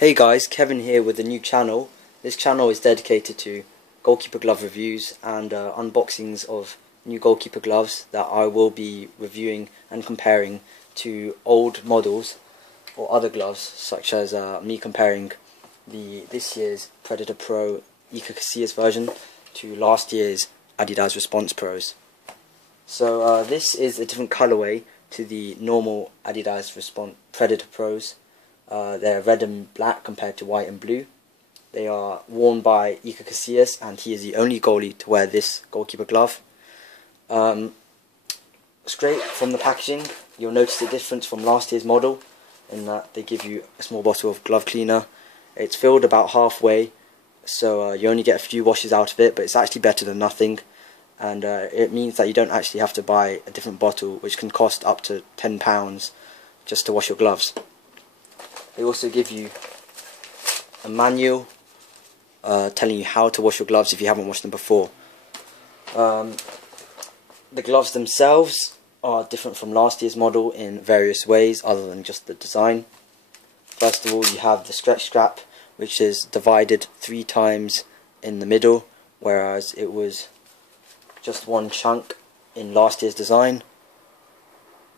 Hey guys, Kevin here with a new channel. This channel is dedicated to goalkeeper glove reviews and unboxings of new goalkeeper gloves that I will be reviewing and comparing to old models or other gloves, such as me comparing this year's Predator Pro Iker Casillas version to last year's Adidas Response Pros. So this is a different colorway to the normal Adidas Predator Pros. They're red and black compared to white and blue. They are worn by Iker Casillas, and he is the only goalie to wear this goalkeeper glove. Straight from the packaging, you'll notice the difference from last year's model in that they give you a small bottle of glove cleaner. It's filled about halfway, so you only get a few washes out of it, but it's actually better than nothing. And it means that you don't actually have to buy a different bottle, which can cost up to £10 just to wash your gloves. They also give you a manual telling you how to wash your gloves if you haven't washed them before. The gloves themselves are different from last year's model in various ways other than just the design. First of all, you have the stretch strap, which is divided 3 times in the middle, whereas it was just one chunk in last year's design.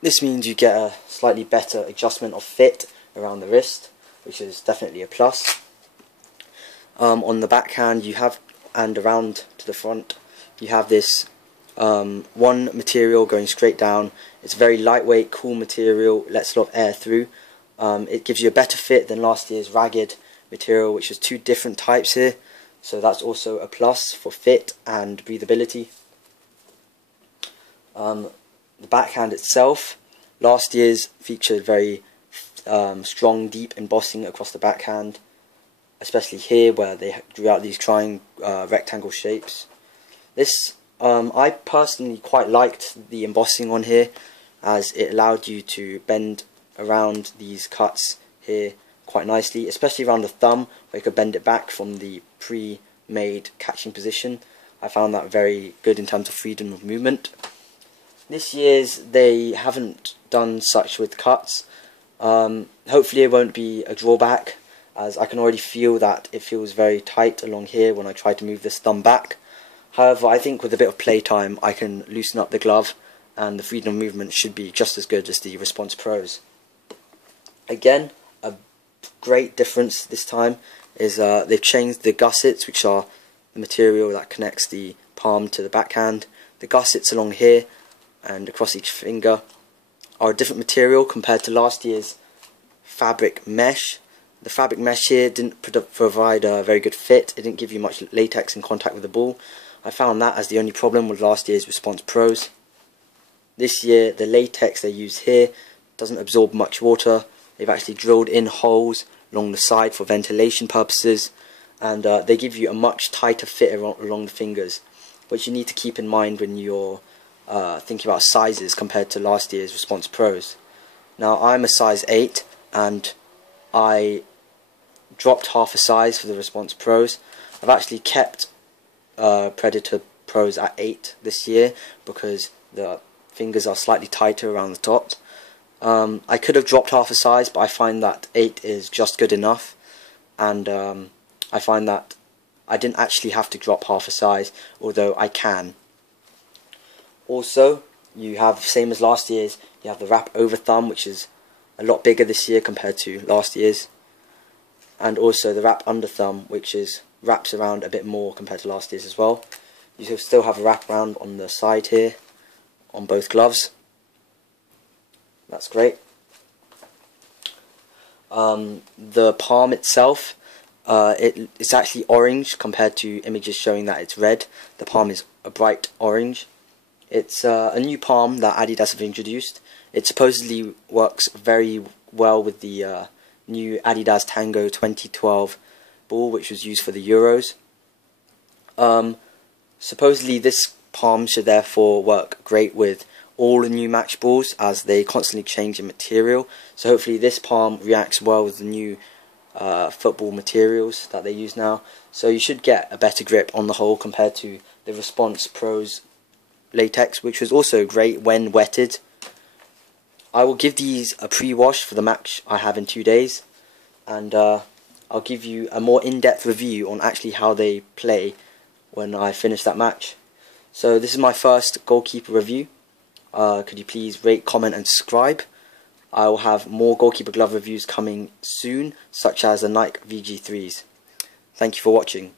This means you get a slightly better adjustment of fit around the wrist, which is definitely a plus. On the backhand you have, and around to the front, you have this one material going straight down. It's very lightweight, cool material, lets a lot of air through. It gives you a better fit than last year's ragged material, which is 2 different types here, so that's also a plus for fit and breathability. The backhand itself, last year's featured very strong, deep embossing across the backhand, especially here where they drew out these rectangle shapes. This, I personally quite liked the embossing on here, as it allowed you to bend around these cuts here quite nicely, especially around the thumb, where you could bend it back from the pre-made catching position. I found that very good in terms of freedom of movement. This year's they haven't done such with cuts. Hopefully it won't be a drawback, as I can already feel that it feels very tight along here when I try to move this thumb back. However, I think with a bit of playtime I can loosen up the glove, and the freedom of movement should be just as good as the Response Pros. Again, a great difference this time is they've changed the gussets, which are the material that connects the palm to the backhand. The gussets along here and across each finger are a different material compared to last year's fabric mesh. The fabric mesh here didn't provide a very good fit. It didn't give you much latex in contact with the ball. I found that as the only problem with last year's Response Pros. This year the latex they use here doesn't absorb much water. They've actually drilled in holes along the side for ventilation purposes, and they give you a much tighter fit along the fingers, which you need to keep in mind when you're thinking about sizes compared to last year's Response Pros. Now, I'm a size 8, and I dropped half a size for the Response Pros. I've actually kept Predator Pros at 8 this year because the fingers are slightly tighter around the top. I could have dropped half a size, but I find that 8 is just good enough, and I find that I didn't actually have to drop half a size, although I can. Also, you have, same as last year's, you have the wrap over thumb, which is a lot bigger this year compared to last year's, and also the wrap under thumb, which wraps around a bit more compared to last year's as well. You still have a wrap around on the side here on both gloves. That's great. The palm itself, it's actually orange compared to images showing that it's red. The palm is a bright orange. It's a new palm that Adidas have introduced. It supposedly works very well with the new Adidas Tango 2012 ball, which was used for the Euros. Supposedly this palm should therefore work great with all the new match balls, as they constantly change in material. So hopefully this palm reacts well with the new football materials that they use now. So you should get a better grip on the whole compared to the Response Pros latex, which was also great when wetted. I will give these a pre-wash for the match I have in 2 days, and I'll give you a more in-depth review on actually how they play when I finish that match. So this is my first goalkeeper review. Could you please rate, comment and subscribe? I will have more goalkeeper glove reviews coming soon, such as the Nike VG3s. Thank you for watching.